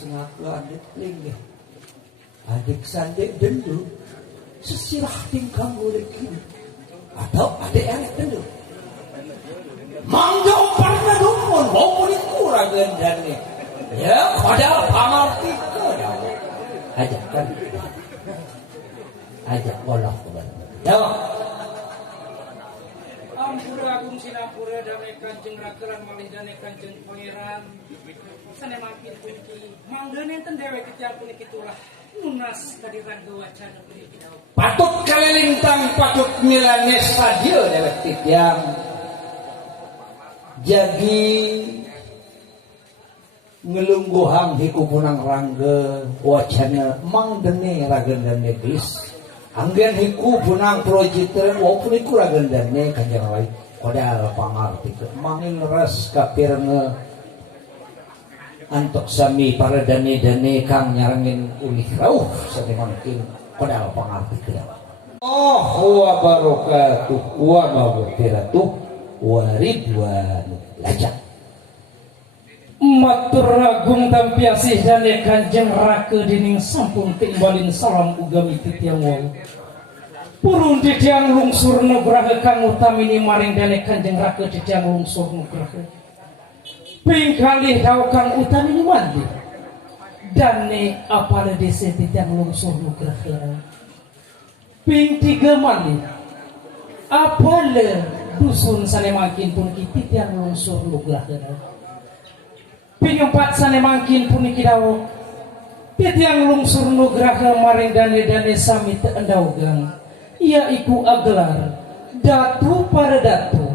sengaku adik linggih adik sandek dendu sesirah tingkang boleh kini atau adik enak dendu mangga umparnya dumpun maupun kurang gendane ya pada pamarti kau ajak kan ajak bola jawab Ampura agung sinampura damai kanjeng rakalan malih dane kanjeng pangeran sane mampir puniki manggane enten dewek ketiak puniki tulah nunas tadi raga wacana puniki daw patut kalilintang patut milane sadio dewek ketiak jadi ngelungguhang hikupunang rangga wacana mangdene ragandane bis anggen hikupunang projiter walaupun iku ragandane kanjeng lain kodal pangarti mangin res kapirnge antok sami para dane-dane kang nyarengin ulih rauh sate mangkin kodal pangarti kedawa wa barakatuh wa maghfiratuh wa ridwanu lajak matur agung tampiasih dane kanjeng raka dening sampun timbalin salam ugami titiang wau purun titiang lungsur nugraha kang utamini maring dane kanjeng raka titiang lungsur nugraha pingkalih daw kang utamini wandi dane apale dese titiang lungsur nugraha ping tiga malih apale dusun sane makin pun titiang lungsur nugraha pinyempat sane mangkin puniki dawo titiang lungsur nugraha maring dane sami teu endaugang ia iku agelar datu para datu